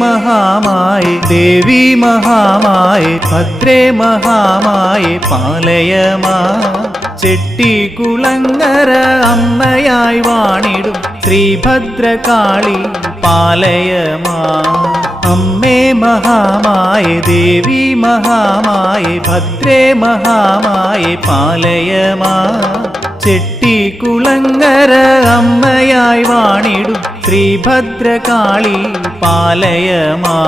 മഹാമായേ ദേവി മഹാമായേ ഭദ്രേ മഹാമായേ പാലയമാ ചെട്ടികുളങ്ങര അമ്മയായി വാണിടും ശ്രീഭദ്രകാളി പാലയമാ അമ്മേ മഹാമായേ ദേവി മഹാമായേ ഭദ്രേ മഹാമായേ പാലയമാ ചെട്ടികുളങ്ങര അമ്മയായി വാണിടും ശ്രീഭദ്രകാളി പാലയമാ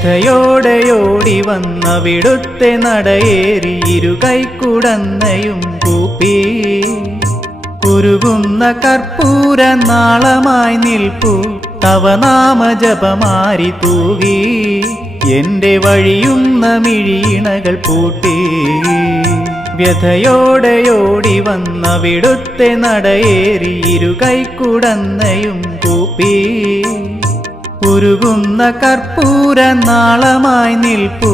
വ്യഥയോടെയോടി വന്നവിടുത്തെ നടയേറി ഇരുകൈക്കുടന്നയും കൂപ്പി ഉരുകുന്ന കർപ്പൂര നാളമായി നിൽപ്പു തവ നാമജപമാരി തൂകി എന്റെ വഴിയുന്ന മിഴീണകൾ പൂട്ടി വ്യഥയോടെയോടി വന്നവിടുത്തെ നടയേറി ഇരുകൈക്കുടന്നയും കൂപ്പി ഉരുകുന്ന കർപ്പൂര നാളമായി നിൽപ്പു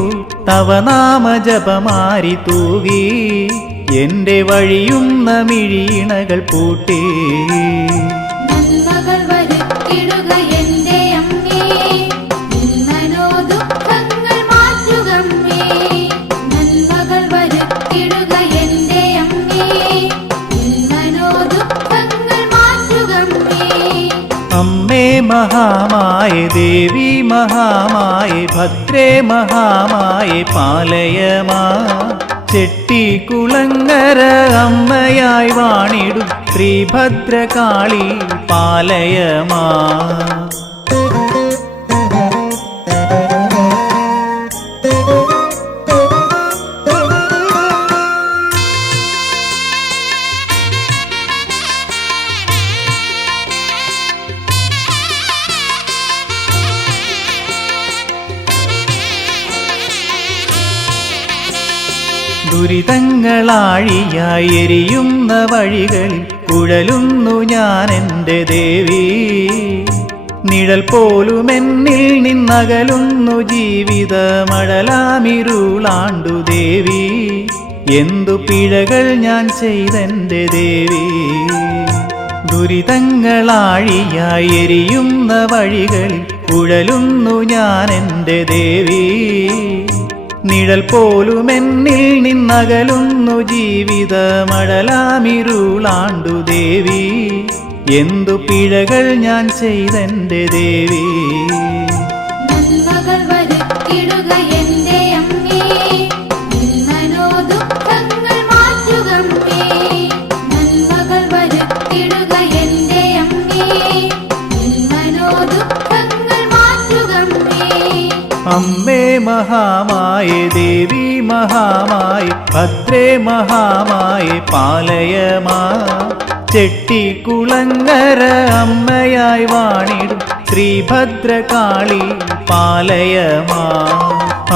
തവ നാമജപമാരി തൂകി എന്റെ വഴിയുന്ന മിഴീണകൾ പൂട്ടി അമ്മേ മഹാമായേ ദേവി മഹാമായേ ഭദ്രേ മഹാമായേ പാലയമാ ചെട്ടികുളങ്ങര അമ്മയായി വാണിടും ശ്രീഭദ്രകാളി പാലയമാ ദുരിതങ്ങളാഴിയായി എരിയുന്ന വഴികളിൽ ഉഴലുന്നു ഞാൻ എൻ്റെ ദേവി നിഴൽ പോലും എന്നിൽ നിന്നകലുന്നു ജീവിത മഴലാമിരുളാണ്ടു ദേവി എന്തു പിഴകൾ ഞാൻ ചെയ്തെൻ്റെ ദേവി ദുരിതങ്ങളാഴിയായി എരിയുന്ന വഴികളിൽ ഉഴലുന്നു ഞാൻ എൻ്റെ ദേവി നിഴൽ പോലും എന്നിൽ നിന്നകലുന്നു ജീവിത മഴലാമിരുളാണ്ടു ദേവി എന്തു പിഴകൾ ഞാൻ ചെയ്തെൻ്റെ ദേവി അമ്മേ മഹാമായേ ദേവി മഹാമായേ ഭദ്രേ മഹാമായേ പാലയമാ ചെട്ടികുളങ്ങര അമ്മയായി വാണിടും ശ്രീഭദ്രകാളി പാലയമാ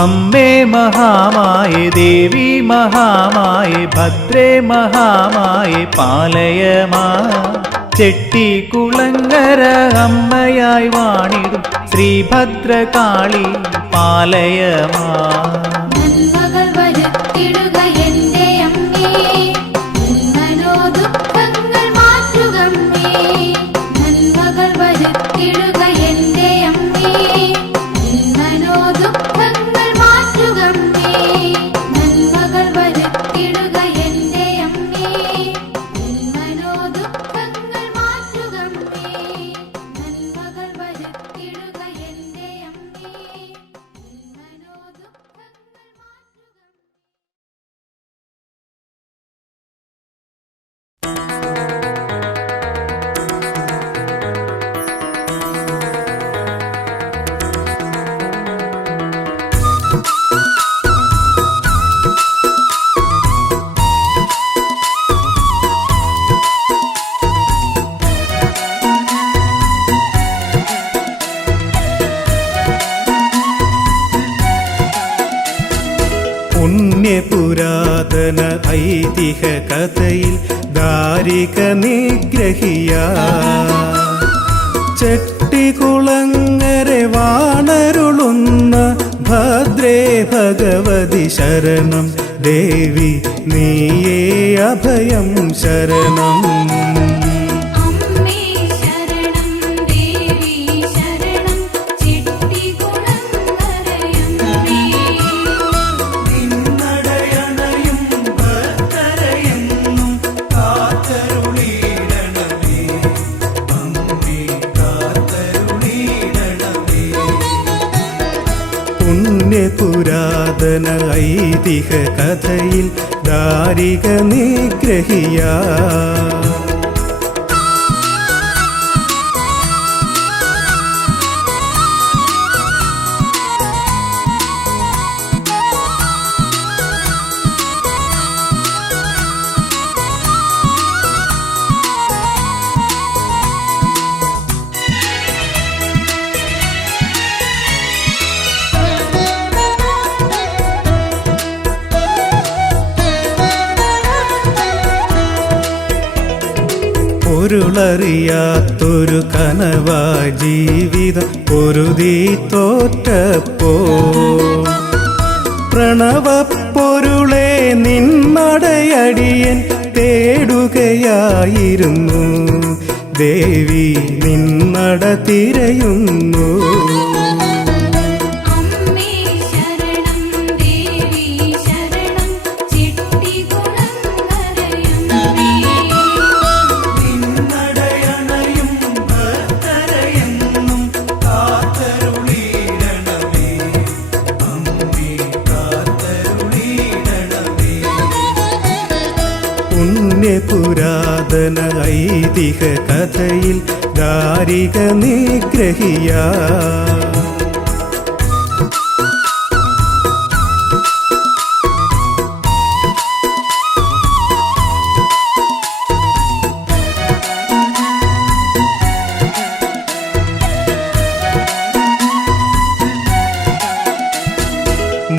അമ്മേ മഹാമായേ ദേവി മഹാമായേ ഭദ്രേ മഹാമായേ പാലയമാ ചെട്ടികുളങ്ങര അമ്മയായി വാണിടും ശ്രീഭദ്രകാളി പാലയമാ ഐതിഹ്യ കഥയിൽ ദാരിക നിഗ്രഹിയ ചെട്ടികുളങ്ങരെ വാണരുളുന്ന ഭദ്രേ ഭഗവതി ശരണം ദേവി നീയേ അഭയം ശരണം. പുരാതന ഐതിഹ്യ കഥയിൽ ദാരിക നിഗ്രഹിയ പൊരുളറിയാത്തൊരു കനവാ ജീവിതം പൊരുതി തോറ്റപ്പോ പ്രണവപ്പൊരുളെ നിന്നടയടിയൻ തേടുകയായിരുന്നു ദേവി നിന്നട തിരയുന്നു. പുരാതന ഐതിഹ്യ കഥയിൽ ദാരിക നിഗ്രഹിയ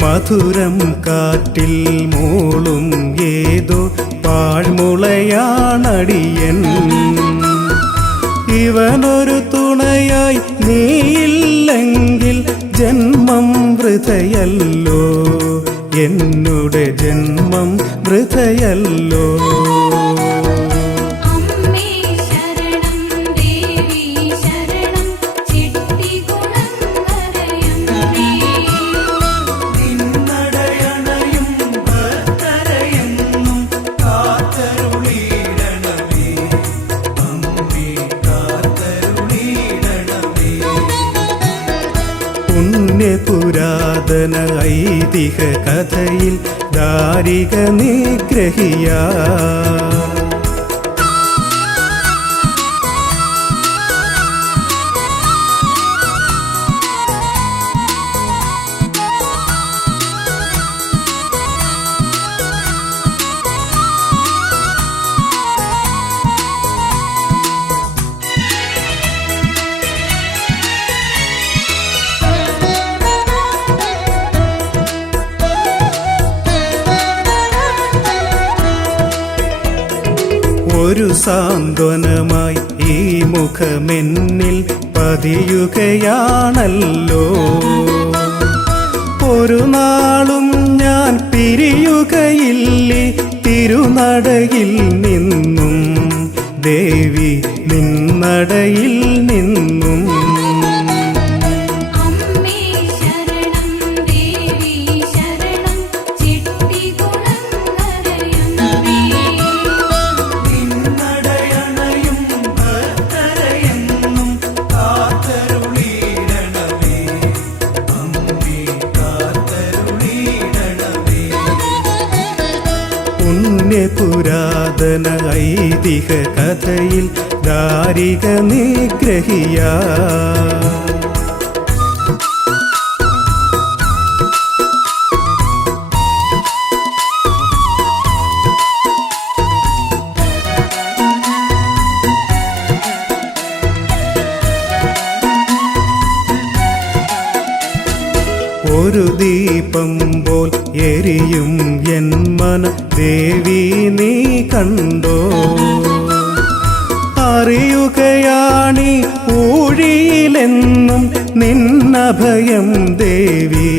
മധുരം കാറ്റിൽ മൂളും ഏതോ പാഴ്മുളയാണടിയൻ ഇവനൊരു തുണയായി നീയില്ലെങ്കിൽ ജന്മം വൃഥയല്ലോ എന്നുടെ ജന്മം വൃഥയല്ലോ. പുരാതന ഐതിഹ്യ കഥയിൽ ദാരിക നിഗ്രഹിയ ഒരു സാന്ത്വനമായി ഈ മുഖമെന്നിൽ പതിയുകയാണല്ലോ ഒരു നാളും ഞാൻ പിരിയുകയില്ലേ തിരുനടയിൽ നിന്നും ദേവി നിന്നടയിൽ നിന്നും. പുരാതന ഐതിഹ്യ കഥയിൽ ദാരിക നിഗ്രഹിയ ഒരു ദീപം പോൽ എരിയും എൻ മന ദേവി നീ കണ്ടോ. അറിയുകയാണീ ഊഴിയിലെന്നും നിന്നഭയം ദേവി,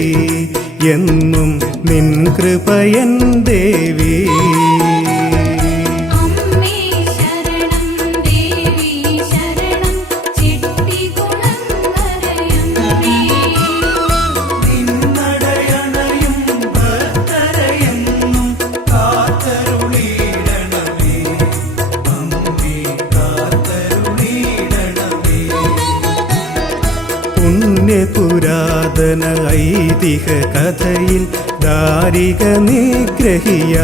എന്നും നിൻ കൃപയൻ ദേവി. പുരാതന ഐതിഹ്യ കഥയിൽ ദാരിക നിഗ്രഹിയ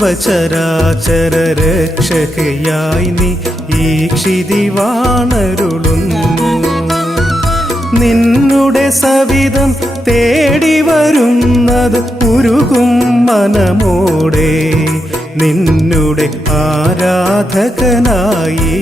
സർവചരാചര രക്ഷകയായി നീ ഈ ക്ഷിതിവാണരുളുന്നു. നിന്നുടെ സവിധം തേടി വരുന്നത് ഉരുകും മനമോടെ നിന്നുടെ ആരാധകനായി.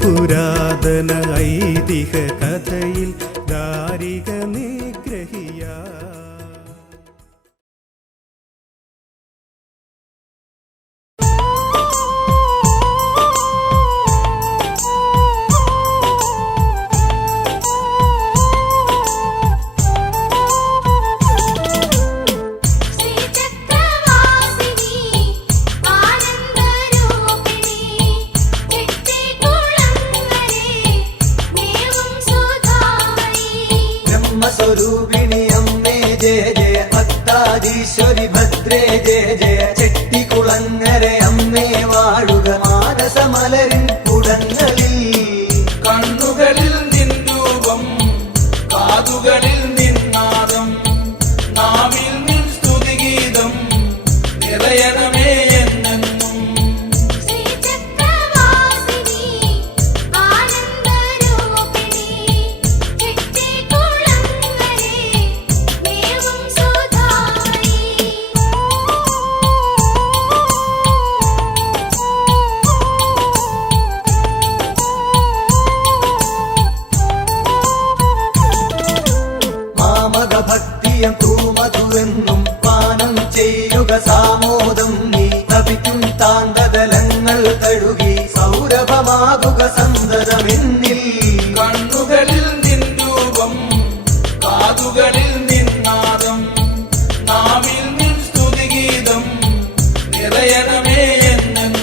പുരാതന ഐതിഹ്യ കഥയിൽ ദാരിക നിഗ്രഹിയ സ്വരൂപിണി അമ്മേ ജയ ജയ ഭക്താധീശ്വരി ഭദ്രേ ജയ ജയ ചെട്ടിക്കുളങ്ങര അമ്മേ വാഴുക മാനസമലരിൻ കുടങ്ങളിൽ. കണ്ണുകളിൽ നിൻ രൂപം, കാതുകളിൽ നിൻ നാദം, നാവിൽ നിൻ സ്തുതിഗീതം നിറയണമേ എന്നെന്നും. ഭക്തിയം തൂമധുവെന്നും പാനം ചെയ്യുക സാമോദം നീ. തപിക്കും താന്തതലങ്ങൾ തഴുകി സൗരഭമാകുക സന്തതമെന്നിൽ. കണ്ണുകളിൽ നിൻ രൂപം, കാതുകളിൽ നിൻ നാദം, നാവിൽ നിൻ സ്തുതിഗീതം നിറയണമേ എന്നെന്നും.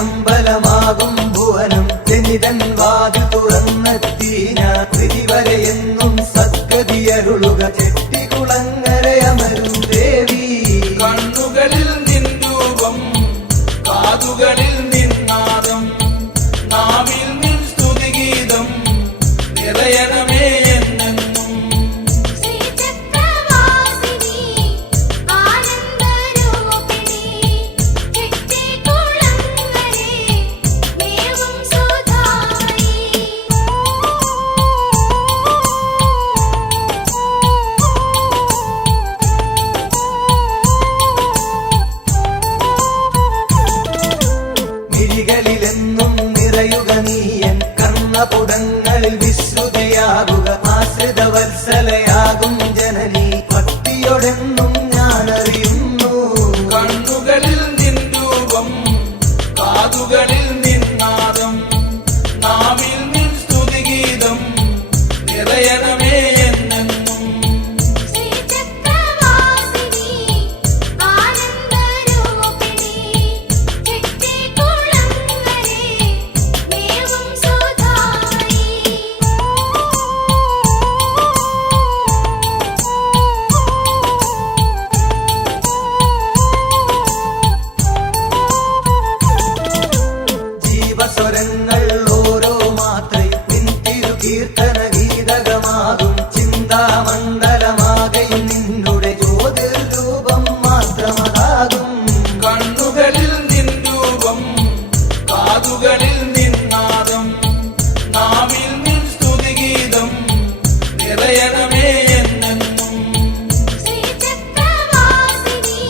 അമ്പലമാകും ഭുവനം ജനിതൻ വാതിൽ തുറന്നെത്തി ഞാൻ. വരെ എന്നും സദ്ഗതിയരുളുക ചെട്ടിക്കുളങ്ങരയമരും ദേവി. കണ്ണുകളിൽ നിൻ രൂപം, കാതുകളിൽ നിൻ നാദം, നാവിൽ നിൻ സ്തുതിഗീതം നിറയണമേ എന്നെന്നും. മിഴികളിലെന്നും നിറയുക നീയൻ കർണപുടങ്ങളിൽ വിശ്രുതിയ ആശ്രിതവത്സലയാകും ജനനി ഭക്തിയോടെന്നും ഞാനറിയുന്നു. കണ്ണുകളിൽ നിൻ രൂപം, കാതുകളിൽ നിന്നാദം, നാവിൽ നിൻ സ്തുതിഗീതം നിറയണമേ എന്നെന്നും. ശ്രീചക്രവാസിനി ആനന്ദരൂപിണി ചെട്ടിക്കുളങ്ങരെ മേവും സുധായി. ജീവസ്വരങ്ങൾ ഓരോ മാത്രയും നിൻ തിരുകീർത്തന ഗീതകമാകും. ചിന്താമണ്ഡലമാകയും നിന്നുടെ ജ്യോതിർരൂപം മാത്രമതാകും. കണ്ണുകളിൽ നിൻ രൂപം, കാതുകളിൽ നിന്നാദം, നാവിൽ നിൻ സ്തുതിഗീതം നിറയണമേ എന്നെന്നും. ശ്രീചക്രവാസിനി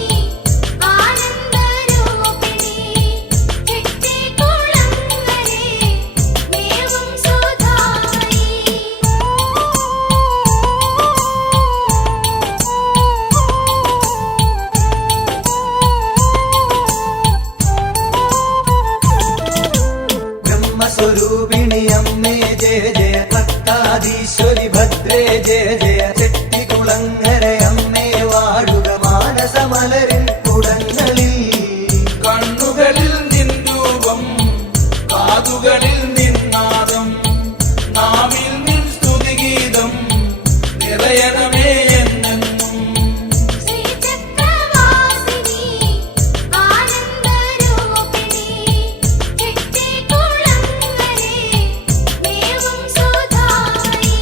ആനന്ദരൂപിണി ചെട്ടിക്കുളങ്ങരെ മേവും സുധായി. ബ്രഹ്മസ്വരൂപിണി അമ്മേ ജയ ജയ, ഭക്താധീശ്വരി ഭദ്രേ ജയ ജയ. ചെട്ടികുളങ്ങര അമ്മേ വാഴുക മാനസമലരിൻ കുടങ്ങളിൽ. കണ്ണുകളിൽ നിൻ രൂപം, കാതുകളിൽ നിന്നാദം, നാവിൽ നിൻ സ്തുതിഗീതം നിറയണമേ എന്നെന്നും. ശ്രീചക്രവാസിനി ആനന്ദരൂപിണി ചെട്ടിക്കുളങ്ങരെ മേവും സുധായി.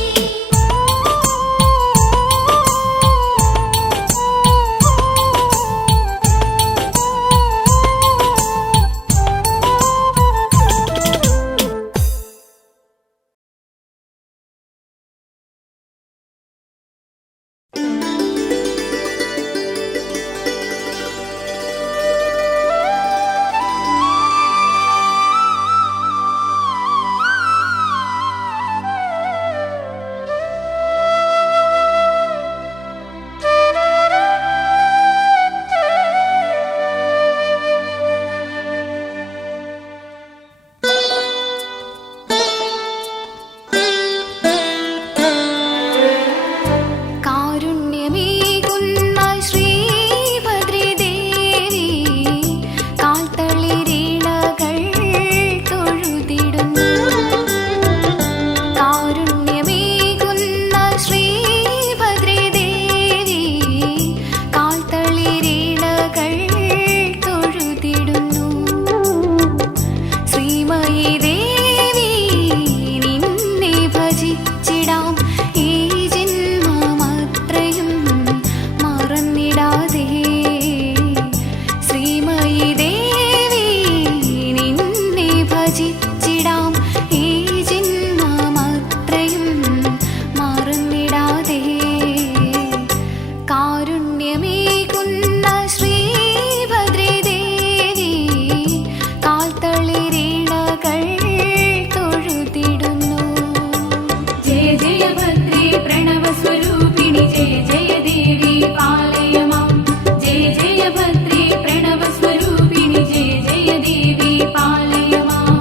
കാരുണ്യമേകുന്ന ശ്രീഭദ്രദേവി കാൽത്തളിരിണകൾ തൊഴുതിടുന്നു. കാരുണ്യമേകുന്ന ശ്രീഭദ്രദേവി കാൽത്തളിരിണകൾ തൊഴുതിടുന്നു. ശ്രീമയി ദേവി നിന്നെ ഭജിച്ചിടാം ഈ ജന്മമത്രയും മറന്നിടാതെ. ശ്രീമയി ദേവി നിന്നെ ഭജിച്ചിടാം ഈ ജന്മമത്രയും മറന്നിടാതെ. കാരുണ്യമേകുന്ന ശ്രീഭദ്രദേവി കാൽത്തളിരിണകൾ തൊഴുതിടുന്നു. ജയ ജയ ഭദ്രേ പ്രണവസ്വരൂപിണി ജയ ജയ ദേവി പാലയ മാം. ജയ ജയ ഭദ്രേ പ്രണവസ്വരൂപിണി ജയ ജയ ദേവി പാലയ മാം.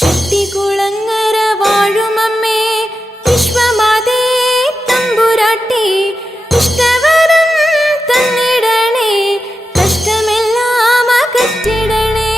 ചെട്ടികുളങ്ങര വാഴുമമ്മേ വിശ്വമാതേ തമ്പുരാട്ടി ഇഷ്ടവരം തന്നിടണേ കഷ്ടമെല്ലാം അകറ്റിടണേ.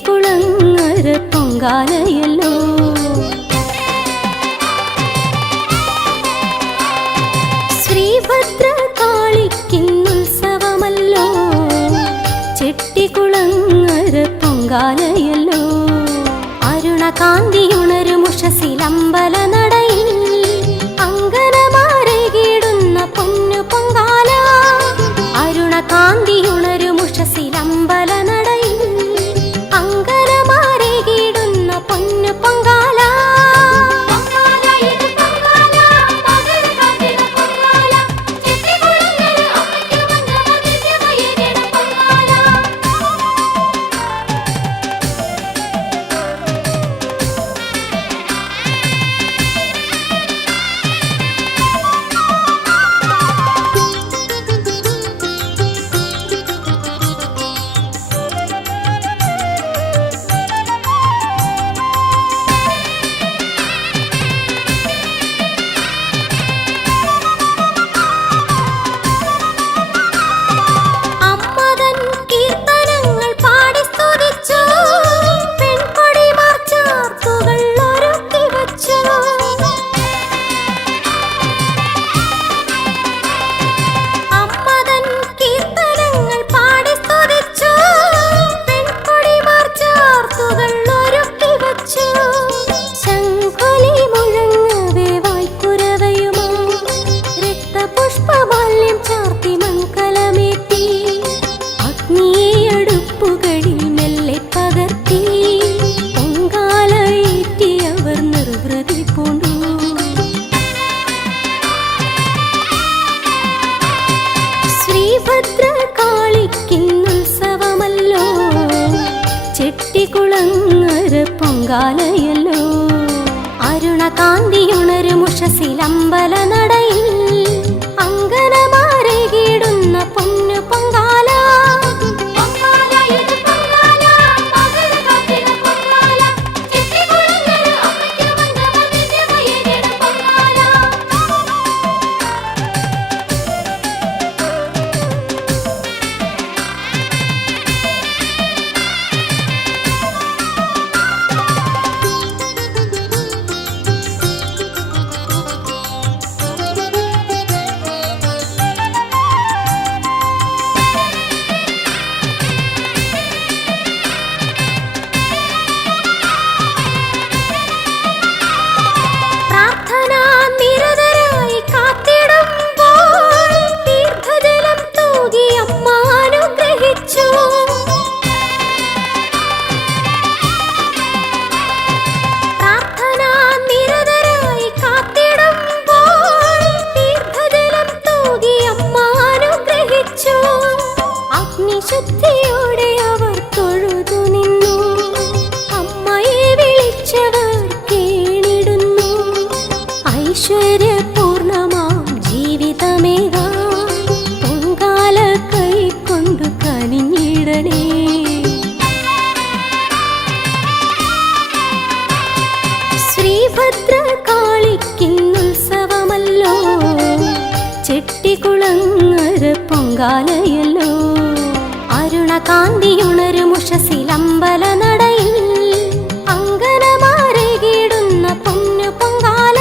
ചെട്ടികുളങ്ങര പൊങ്കാലയല്ലോ. ശ്രീഭദ്രകാളിക്കുന്നുത്സവമല്ലോ, ചെട്ടികുളങ്ങര പൊങ്കാലയല്ലോ. അരുണകാന്തിയുണരുമുഷസിലമ്പല നടയിൽ അങ്കനമാരകിടുന്ന പൊന്നു പൊങ്കാല. അരുണകാന്തിയുണരുമുഷസിലമ്പല നടയിൽ അങ്കനമാരകിടുന്ന പൊന്നു പൊങ്കാല. ശ്രീഭദ്രകാളിക്കുന്നുത്സവമല്ലോ, ചെട്ടികുളങ്ങര പൊങ്കാലയല്ലോ. അരുണകാന്തിയുണരുമുഷസിലമ്പല നടയിൽ അങ്കനമാരകിടുന്ന പൊന്നു പൊങ്കാല. ശുദ്ധിയോടെ അവർ തൊഴുതു നിന്നു, അമ്മയെ വിളിച്ചവർ കേണിടുന്നു. ഐശ്വര്യപൂർണമാം ജീവിതമേകാം പൊങ്കാല കൈക്കൊണ്ടു കനിഞ്ഞിടണേ. ശ്രീഭദ്രകാളിക്കുന്നുത്സവമല്ലോ, ചെട്ടികുളങ്ങര പൊങ്കാലയല്ലോ. അരുണകാന്തിയുണരുമുഷസിലമ്പല നടയിൽ അങ്കനമാരകിടുന്ന പൊന്നു പൊങ്കാല.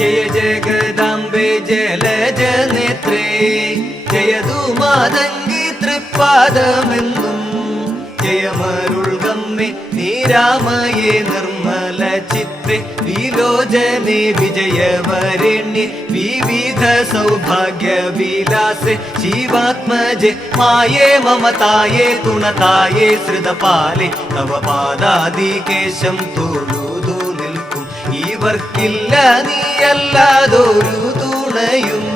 जय जगदम्बे जलज नेत्रे जयदु माതങ്കി തൃപ്പാദമെന്നും ജയമരുൾഗമ്മേ നീര ശ്യാമയെ നിർമ്മല ചിത്രേ വിലോചനെ വിജയവരണ്യെ വിവിധ സൗഭാഗ്യ വിലാസെ ശിവാത്മജെ മായേ മമതായേ തുണതായേ ശ്രുതപാലേ തവ പാദാദികേശം തൊഴുതു നിൽക്കും ഇവർക്കില്ല നീയല്ലാതൊരു തുണയും.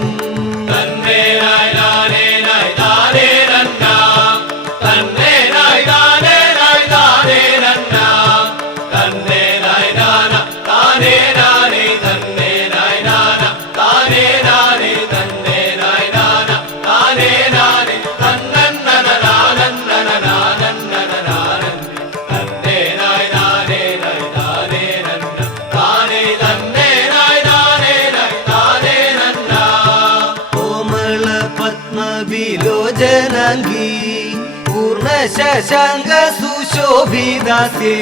വിലോചനാംഗി പൂർണ്ണ ശശാങ്ക സുശോഭിദാസ്യേ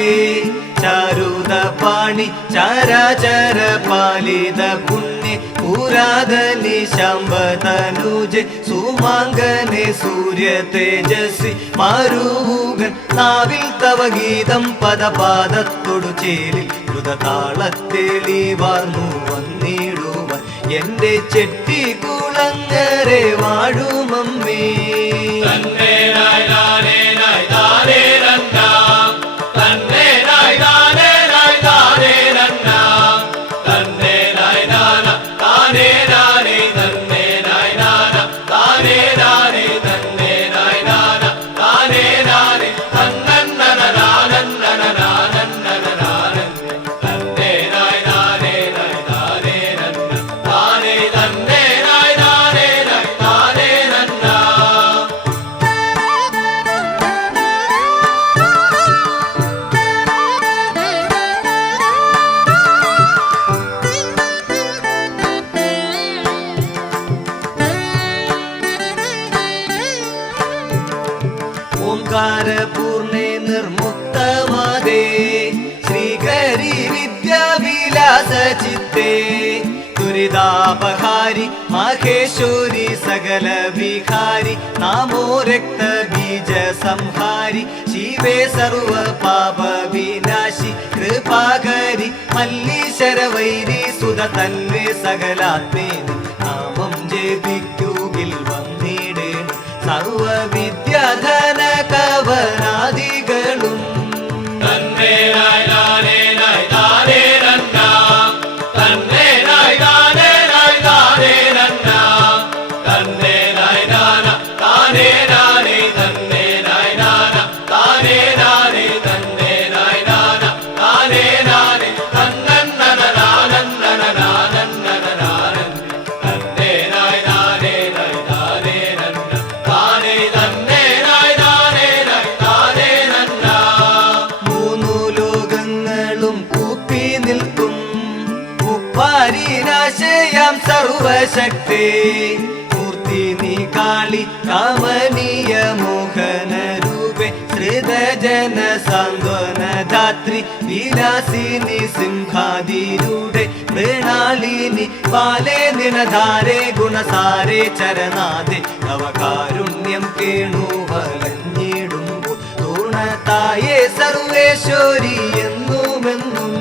ചാരുത പാണി ചരാചര പാലിത പുണ്യ പുരാതനി ശാംബതനുജെ സുമാംഗനെ സൂര്യ തേജസ്വി മാരൂകൻ നാവിൽ തവ ഗീതം പദപാദത്തൊടു ചേലിൽ ദ്രുതതാളത്തേളി വാർന്നു വന്നിടുവാൻ എന്റെ ചെട്ടിക്കുളങ്ങരെ വാഴുമമ്മേ. ഓംകാരപൂർണേ നിർമുക്തമാദേ ശ്രീകരി വിദ്യാവിലാസ ചിത്തേ ദുരിതാപഹാരി മഹേശ്വരി സകല വിഹാരി നാമോ രക്ത ബീജ സംഹാരി ശിവേ സർവ പാപ വിനാശി കൃപാകരി മല്ലീശ്വര വൈരി സുത തന്വേ സകലാത്മേ നാമം ജപിക്കുകിൽ വന്നിടേണം സർവ വിദ്യാധന കവനാദികളും. പരിനാശയാം സർവശക്തേ മൂർത്തി നീ കാളി കാമനീയ മോഹന രൂപേ ഹൃദജന സാന്ത്വനധാത്രി വിലാസിനി സിംഹാതിരൂഢേ മൃണാളിനി പാലേ നിനധാരേ ഗുണസാരേ ചരനാഥേ തവ കാരുണ്യം കേണു വലഞ്ഞിടുമ്പോൾ തൂണത്തായേ സർവേശ്വരി എന്നുമെന്നും.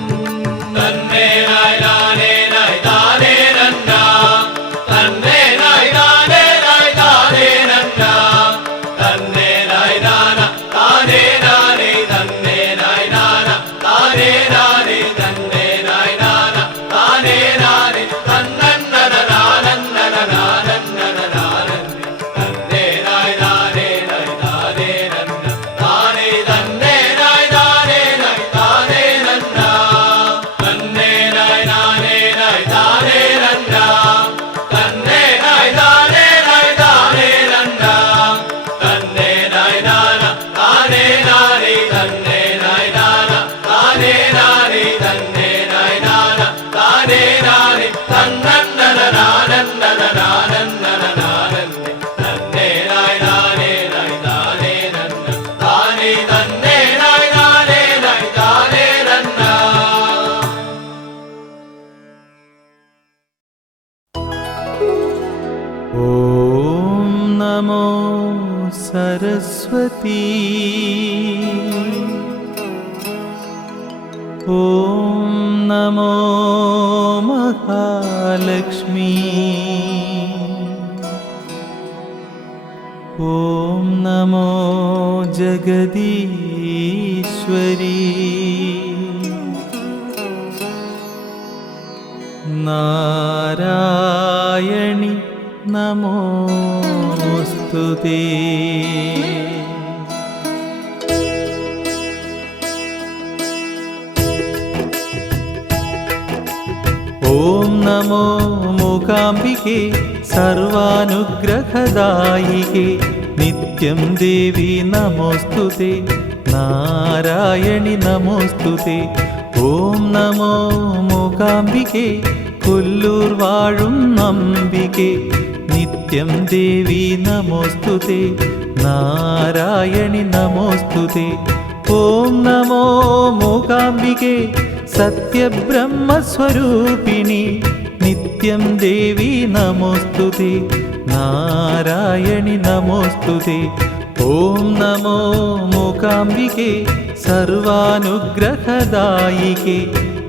ഓം നമോ സരസ്വതി ഓം നമോ മഹാലക്ഷ്മി. ഓം നമോ ജഗദീശ്വരി. നാരായണി നമോസ്തുതേ. ഓം നമോ മൂകാംബികേ സർവാനുഗ്രഹദായികേ നിത്യം ദേവി നമോസ്തുതേ. നാരായണി നമോസ്തുതേ. ഓം നമോ മൂകാംബികേ കൊല്ലൂർ വാഴും അംബികേ നിത്യം ദേവി നമോസ്തുതേ. നാരായണി നമോസ്തുതേ. ഓം നമോ മൂകാംബികേ സത്യബ്രഹ്മസ്വരൂപിണി നിത്യം ദേവി നമോസ്തുതേ. നാരായണി നമോസ്തുതേ. ഓം നമോ മൂകാംബികേ സർവാനുഗ്രഹദായികേ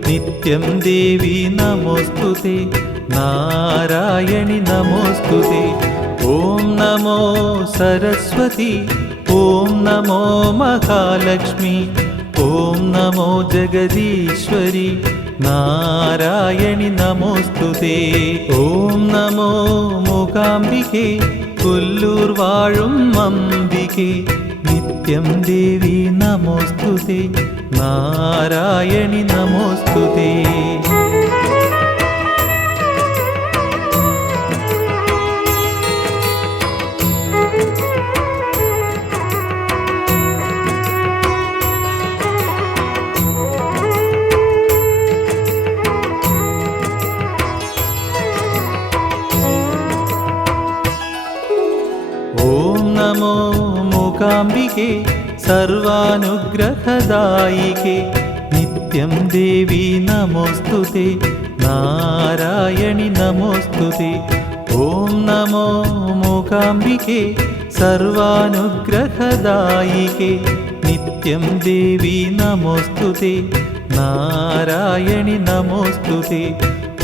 നിത്യം ദേവി നമോസ്തുതേ. നാരായണി നമോസ്തുതേ. ഓം നമോ സരസ്വതി. ഓം നമോ മഹാലക്ഷ്മി. ഓം നമോ ജഗദീശ്വരി. നാരായണി നമോസ്തുതേ. ഓം നമോ മൂകാംബികേ കൊല്ലൂർ വാഴും അംബികേ നിത്യം ദേവി നമോസ്തുതേ. നാരായണി നമോസ്തുതേ. ഓം നമോ മൂകാംബികേ സർവാനുഗ്രഹദായികേ നിത്യം ദേവി നമോസ്തുതേ. നാരായണി നമോസ്തുതേ. ഓം നമോ മൂകാംബികേ സർവാനുഗ്രഹദായികേ നിത്യം ദേവി നമോസ്തുതേ. നാരായണി നമോസ്തുതേ.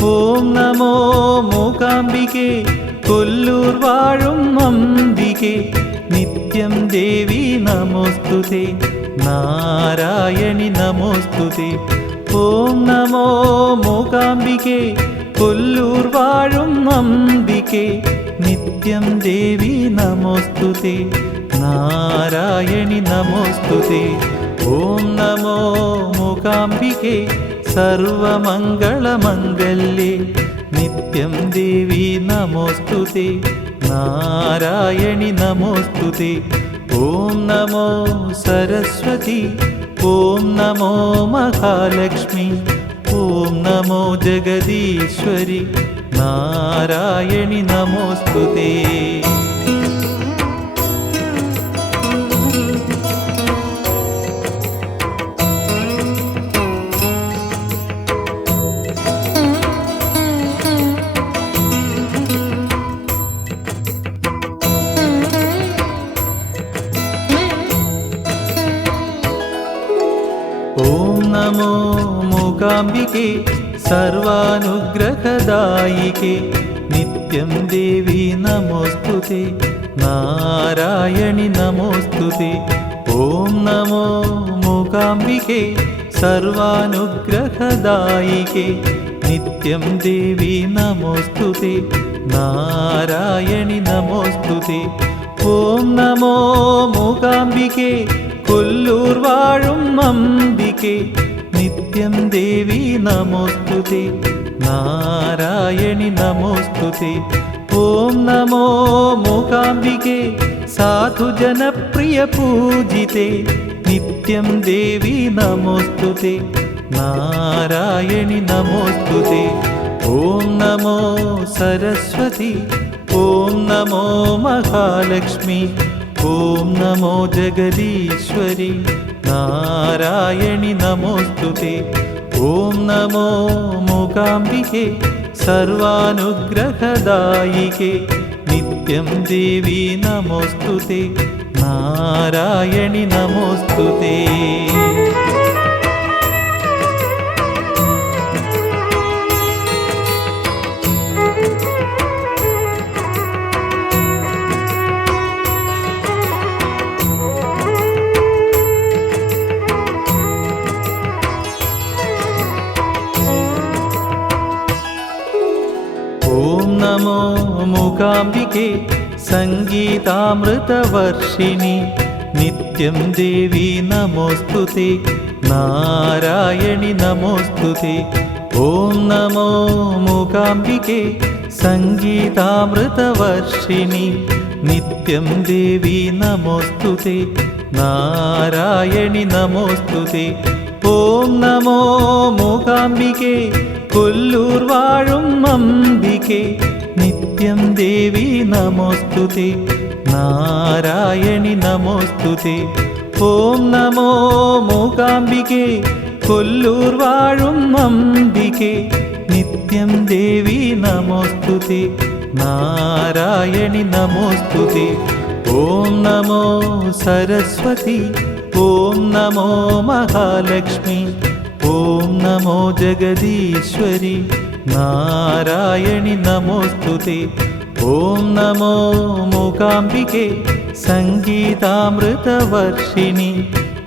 ഓം നമോ മൂകാംബികേ കൊല്ലൂർ വാഴും അംബികേ നിത്യം ദേവി നമോസ്തുതേ. നാരായണി നമോസ്തുതേ. ഓം നമോ മൂകാംബികേ കൊല്ലൂർ വാഴും അംബികേ നിത്യം ദേവി നമോസ്തുതേ. നാരായണി നമോസ്തുതേ. ഓം നമോ മൂകാംബികേ സർവമംഗളമംഗല്യേ നിത്യം ദേവി നമോസ്തുതേ. നാരായണി നമോസ്തുതേ. ഓം നമോ സരസ്വതി. ഓം നമോ മഹാലക്ഷ്മി. ഓം നമോ ജഗദീശ്വരി. നാരായണി നമോസ്തുതേ. ഓം നമോ മൂകാംബികേ സർവാനുഗ്രഹദായികേ നിത്യം ദേവി നമോസ്തുതേ. നാരായണി നമോസ്തുതേ. ഓം നമോ മൂകാംബികേ സർവാനുഗ്രഹദായികേ നിത്യം ദേവി നമോസ്തുതേ. നാരായണി നമോസ്തുതേ. ഓം നമോ മൂകാംബികേ കൊല്ലൂർ വാഴും അംബികേ നിത്യം ദേവി നമോസ്തുതേ. നാരായണി നമോസ്തുതേ. ഓം നമോ മൂകാംബികേ സാധുജനപ്രിയ പൂജിതേ നിത്യം ദേവി നമോസ്തുതേ. നാരായണി നമോസ്തുതേ. ഓം നമോ സരസ്വതി. ഓം നമോ മഹാലക്ഷ്മി. ഓം നമോ ജഗദീശ്വരി. നാരായണി നമോസ്തുതേ. ഓം നമോ മൂകാംബികേ സർവാനുഗ്രഹദായികേ നിത്യം ദേവി നമോസ്തുതേ. നാരായണി നമോസ്തുതേ. നമോ മൂകാംബികേ സംഗീതാമൃതവർഷിണി നിത്യം ദേവി നമോസ്തുതേ നാരായണി നമോസ്തുതേ ഓം നമോ മൂകാംബികേ സംഗീതാമൃതവർഷിണി നിത്യം ദേവി നമോസ്തുതേ നാരായണി നമോസ്തുതേ ഓം നമോ മൂകാംബികേ കൊല്ലൂർ വാഴും അംബികേ നിത്യം ദേവി നമോസ്തുതേ നാരായണി നമോസ്തുതേ ഓം നമോ മൂകാംബികേ കൊല്ലൂർ വാഴും അംബികേ നിത്യം ദേവി നമോസ്തുതേ നാരായണി നമോസ്തുതേ ഓം നമോ സരസ്വതി ഓം നമോ മഹാലക്ഷ്മി ഓം നമോ ജഗദീശ്വരി നാരായണി നമോസ്തുതേ ഓം നമോ മൂകാംബികേ സംഗീതാമൃതവർഷിണി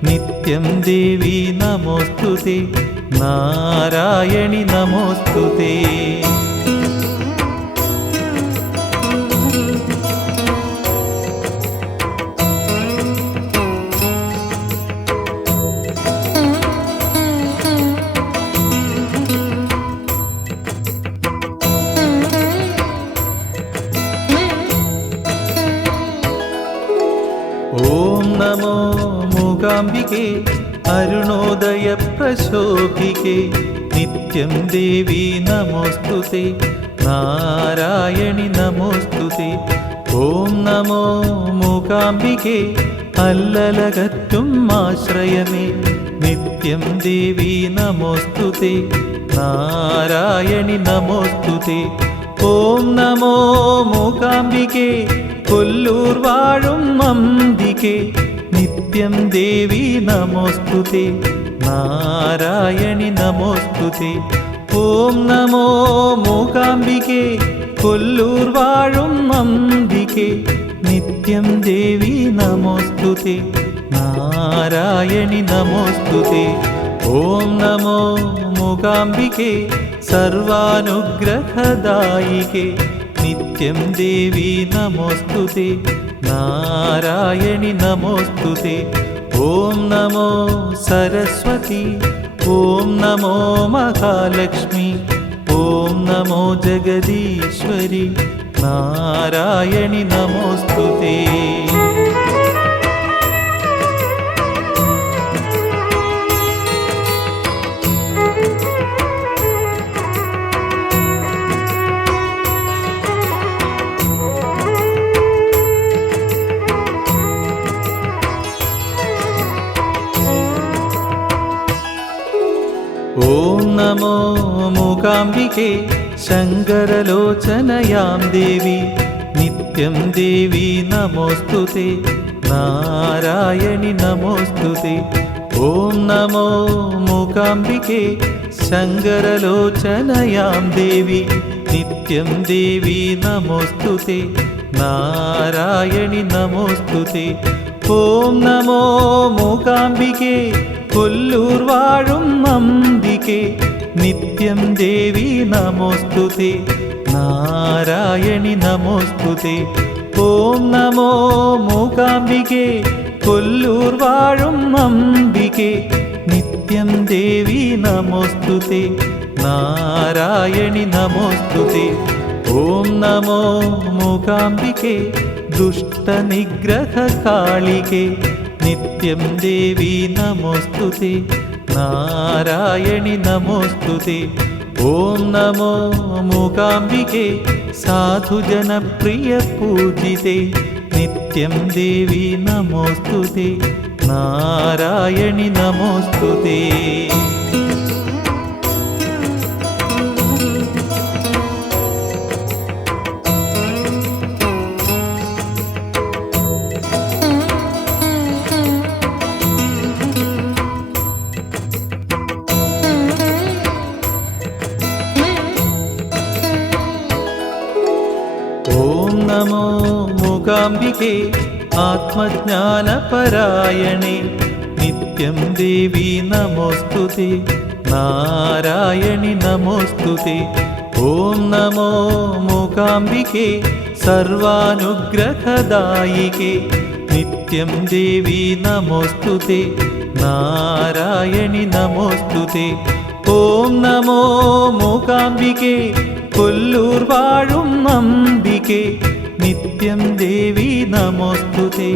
നിത്യം ദേവി നമോസ്തുതേ നാരായണി നമോസ്തുതേ ഓം നമോ മൂകാംബികേ അരുണോദയ പ്രശോഭികേ നിത്യം ദേവി നമോസ്തുതേ നാരായണി നമോസ്തുതേ ഓം നമോ മൂകാംബികേ അല്ലലകറ്റും ആശ്രയമേ നിത്യം ദേവി നമോസ്തുതേ നാരായണി നമോസ്തുതേ ഓം നമോ മൂകാംബികേ കൊല്ലൂർ വാഴും അംബികേ നിത്യം ദേവി നമോസ്തുതേ നാരായണി നമോസ്തുതേ ഓം നമോ മൂകാംബികേ കൊല്ലൂർ വാഴും അംബികേ നിത്യം ദേവി നമോസ്തുതേ നാരായണി നമോസ്തുതേ ഓം നമോ മൂകാംബികേ സർവാനുഗ്രഹദായികേ നിത്യം ദേവി നമോസ്തുതേ നാരായണി നമോസ്തുതേ ഓം നമോ സരസ്വതി ഓം നമോ മഹാലക്ഷ്മി ഓം നമോ ജഗദീശ്വരി നാരായണി നമോസ്തുതേ ഓം നമോ മൂകാംബികേ ശങ്കരലോചനയാം ദേവി നിത്യം ദേവി നമോസ്തുതേ നാരായണി നമോസ്തുതേ ഓം നമോ മൂകാംബികേ ശങ്കരലോചനയാം ദേവി നിത്യം ദേവി നമോസ്തുതേ നാരായണി നമോസ്തുതേ ഓം നമോ മൂകാംബികേ കൊല്ലൂർ വാഴും അംബികേ നിത്യം ദേവി നമോസ്തുതേ നാരായണി നമോസ്തുതേ ഓം നമോ മൂകാംബികേ കൊല്ലൂർ വാഴും അംബികേ നിത്യം ദേവി നമോസ്തുതേ നാരായണി നമോസ്തുതേ ഓം നമോ മൂകാംബികേ ദുഷ്ടനിഗ്രഹകാളികേ നിത്യം ദേവി നമോസ്തുതേ നാരായണി നമോസ്തുതേ ഓം നമോ മൂകാംബികേ സാധുജനപ്രിയ പൂജിതേ നിത്യം ദേവി നമോസ്തുതേ നാരായണി നമോസ്തുതേ ഓം നമോ മൂകാംബികേ ആത്മജ്ഞാനപരായണേ നിത്യം ദേവി നമോസ്തുതേ നാരായണി നമോസ്തുതേ ഓം നമോ മൂകാംബികേ സർവാനുഗ്രഹദായികേ നിത്യം ദേവി നമോസ്തുതേ നാരായണി നമോസ്തുതേ ഓം നമോ മൂകാംബികേ കൊല്ലൂർ വാഴും അംബികേ നിത്യം ദേവി നമോസ്തുതേ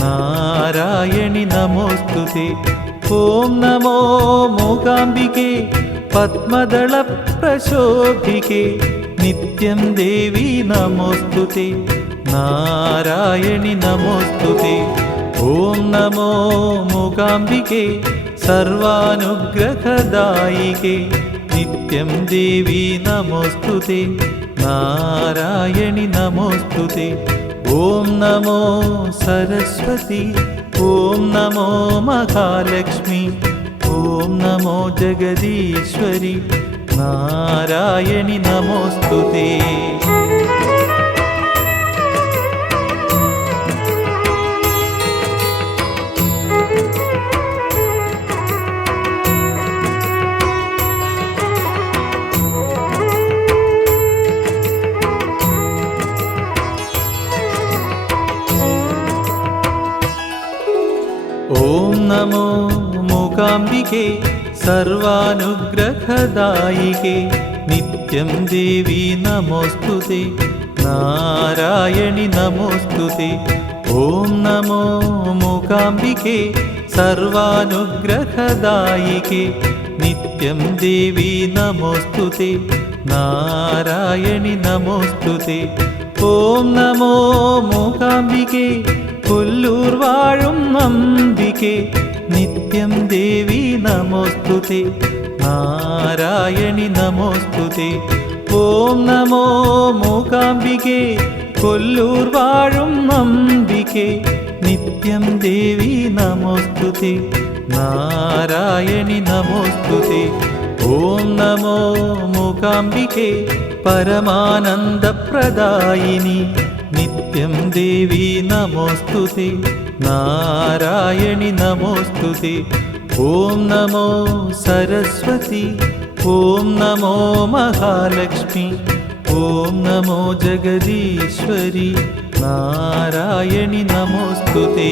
നാരായണി നമോസ്തുതേ ഓം നമോ മൂകാംബികേ പത്മദളപ്രശോഭികേ നിത്യം ദേവി നമോസ്തുതേ നാരായണി നമോസ്തുതേ ഓം നമോ മൂകാംബികേ സർവാനുഗ്രഹദായികേ നിത്യം ദേവി നമോസ്തുതേ നാരായണി നമോസ്തുതേ ഓം നമോ സരസ്വതി ഓം നമോ മഹാലക്ഷ്മി ഓം നമോ ജഗദീശ്വരി നാരായണി നമോസ്തുതേ ഓം നമോ മൂകാംബികേ സർവാനുഗ്രഹദായികേ നിത്യം ദേവി നമോസ്തുതേ നാരായണി നമോസ്തുതേ ഓം നമോ മൂകാംബികേ സർവാനുഗ്രഹദായികേ നിത്യം ദേവി നമോസ്തുതേ നാരായണി നമോസ്തുതേ ഓം നമോ മൂകാംബികേ കൊല്ലൂർ വാഴും അംബികേ നിത്യം ദേവി നമോസ്തുതേ നാരായണി നമോസ്തുതേ ഓം നമോ മൂകാംബികേ കൊല്ലൂർ വാഴും അംബികേ നിത്യം ദേവി നമോസ്തുതേ നാരായണി നമോസ്തുതേ ഓം നമോ മൂകാംബികേ പരമാനന്ദപ്രദായിനി നിത്യം ദേവി നമോസ്തുതേ നാരായണി നമോസ്തുതേ ഓം നമോ സരസ്വതി ഓം നമോ മഹാലക്ഷ്മി ഓം നമോ ജഗദീശ്വരി നാരായണി നമോസ്തുതേ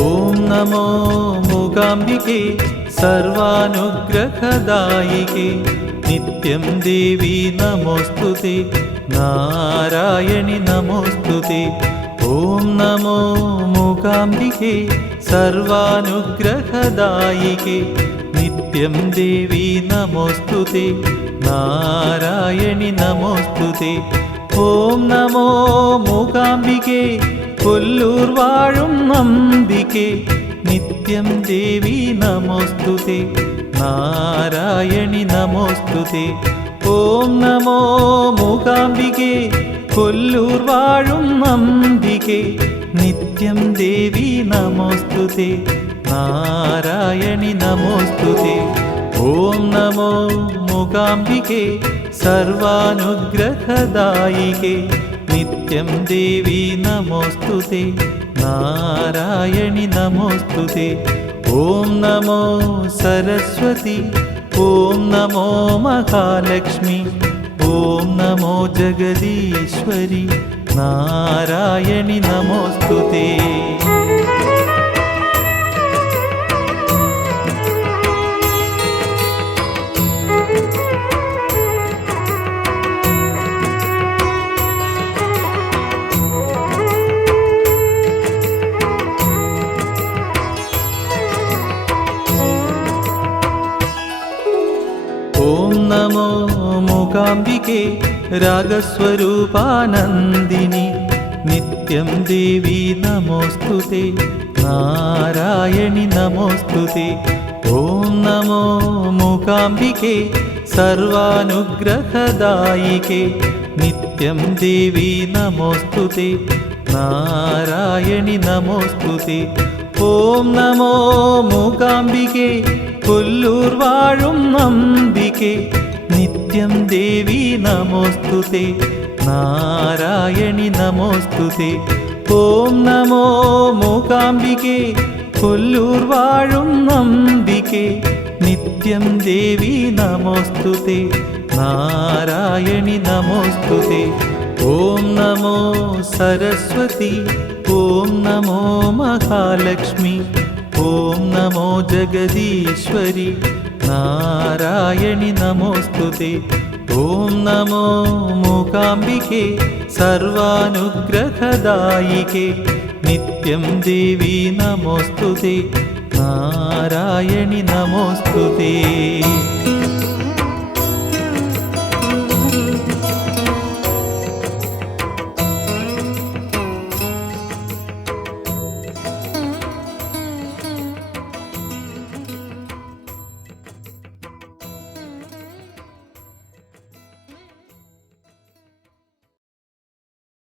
ഓം നമോ മൂകാംബികേ സർവാനുഗ്രഹദായികേ നിത്യം ദേവി നമോസ്തുതേ നാരായണി നമോസ്തുതേ ഓം നമോ മൂകാംബികേ സർവാനുഗ്രഹദായികേ നിത്യം ദേവി നമോസ്തുതേ നാരായണി നമോസ്തുതേ ഓം നമോ മൂകാംബികേ കൊല്ലൂർ വാഴും അംബികേ നിത്യം ദേവി നമോസ്തുതേ നാരായണി നമോസ്തുതേ ഓം നമോ മൂകാംബികേ കൊല്ലൂർ വാഴും അംബികേ നിത്യം ദേവി നമോസ്തുതേ നാരായണി നമോസ്തുതേ ഓം നമോ മൂകാംബികേ സർവാനുഗ്രഹദായികേ നിത്യം ദേവി നമോസ്തുതേ നാരായണി നമോസ്തുതേ ഓം നമോ സരസ്വതി ഓം നമോ മഹാലക്ഷ്മി ഓം നമോ ജഗദീശ്വരി നാരായണി നമോസ്തുതേ ഓം നമോ മൂകാംബികേ രാഗസ്വരൂപാനന്ദിനി നിത്യം ദേവി നമോസ്തുതേ നാരായണി നമോസ്തുതേ ഓം നമോ മൂകാംബികേ സർവാനുഗ്രഹദായികേ നിത്യം ദേവി നമോസ്തുതേ നാരായണി നമോസ്തുതേ ഓം നമോ മൂകാംബികേ കൊല്ലൂർ വാഴും നമ്പികേ നിത്യം ദേവി നമോസ്തുതേ നാരായണി നമോസ്തുതേ ഓം നമോ മൂകാംബികേ കൊല്ലൂർ വാഴും നമ്പികേ നിത്യം ദേവി നമോസ്തുതേ നാരായണി നമോസ്തുതേ ഓം നമോ സരസ്വതി ഓം നമോ മഹാലക്ഷ്മി ഓം നമോ ജഗദീശ്വരി നാരായണി നമോസ്തുതേ ഓം നമോ മൂകാംബികേ സർവാനുഗ്രഹദായികേ നിത്യം ദേവി നമോസ്തുതേ നാരായണി നമോസ്തുതേ